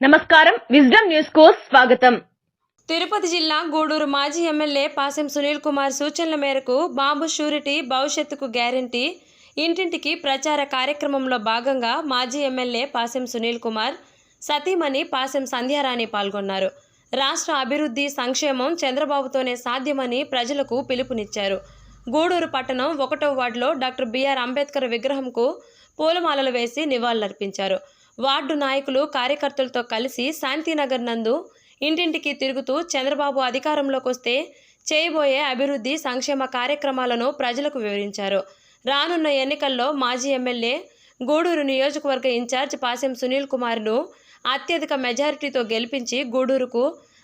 నమస్కారం. విజ్డమ్ న్యూస్కు స్వాగతం. తిరుపతి జిల్లా గూడూరు మాజీ ఎమ్మెల్యే పాసెం సునీల్ కుమార్ సూచనల మేరకు బాబు షూరిటీ భవిష్యత్తుకు గ్యారంటీ ఇంటింటికి ప్రచార కార్యక్రమంలో భాగంగా మాజీ ఎమ్మెల్యే పాసెం సునీల్ కుమార్ సతీమణి పాసెం సంధ్యారాణి పాల్గొన్నారు. రాష్ట్ర అభివృద్ధి సంక్షేమం చంద్రబాబుతోనే సాధ్యమని ప్రజలకు పిలుపునిచ్చారు. గూడూరు పట్టణం ఒకటో వార్డులో డాక్టర్ బిఆర్ అంబేద్కర్ విగ్రహంకు పూలమాలలు వేసి నివాళులర్పించారు. వార్డు నాయకులు కార్యకర్తలతో కలిసి శాంతినగర్ నందు ఇంటింటికి తిరుగుతూ చంద్రబాబు అధికారంలోకి వస్తే చేయబోయే అభివృద్ధి సంక్షేమ కార్యక్రమాలను ప్రజలకు వివరించారు. రానున్న ఎన్నికల్లో మాజీ ఎమ్మెల్యే గూడూరు నియోజకవర్గ ఇన్ఛార్జ్ పాసెం సునీల్ కుమార్ను అత్యధిక మెజారిటీతో గెలిపించి గూడూరుకు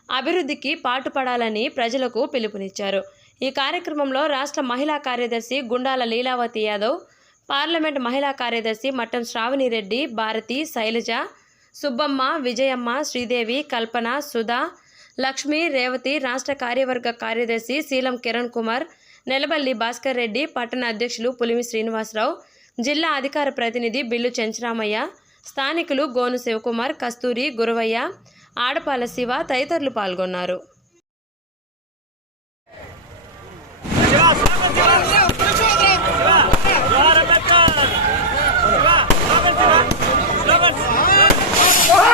అభివృద్ధికి పాటుపడాలని ప్రజలకు పిలుపునిచ్చారు. ఈ కార్యక్రమంలో రాష్ట్ర మహిళా కార్యదర్శి గుండాల లీలావతి యాదవ్ పార్లమెంట్ మహిళా కార్యదర్శి మట్టం శ్రావణిరెడ్డి భారతి శైలజ సుబ్బమ్మ విజయమ్మ శ్రీదేవి కల్పన సుధా లక్ష్మి రేవతి రాష్ట్ర కార్యవర్గ కార్యదర్శి శీలం కిరణ్ కుమార్ నెలబల్లి భాస్కర్ రెడ్డి పట్టణ అధ్యక్షులు పులిమి శ్రీనివాసరావు జిల్లా అధికార ప్రతినిధి బిల్లు చెంచరామయ్య స్థానికులు గోను శివకుమార్ కస్తూరి గురవయ్య ఆడపాల శివ తదితరులు పాల్గొన్నారు.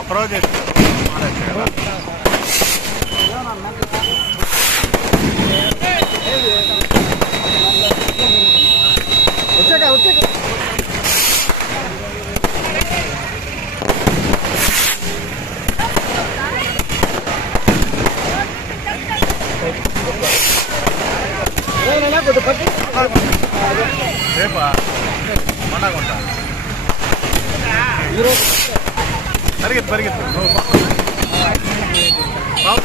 అప్రోచ్ చేస్తారు కొద్ది పట్టి రేపా మండగుంట పరిగెత్తు పరిగెత్తు నువ్వు బా. బాబు.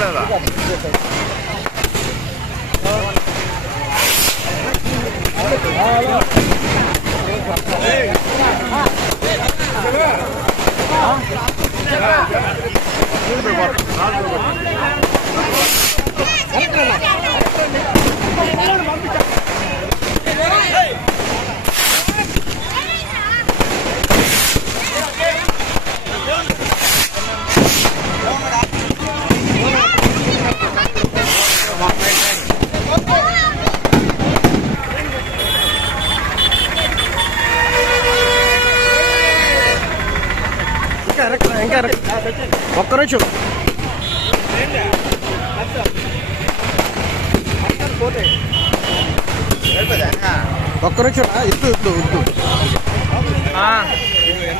లేదా ఇంకా ఎరక్క, ఇంకా ఎరక్క. ఒక్క నిమిషం. ఒక్క నిమిషం రా, ఇద్దు ఇద్దు ఇద్దు చేయమన్నా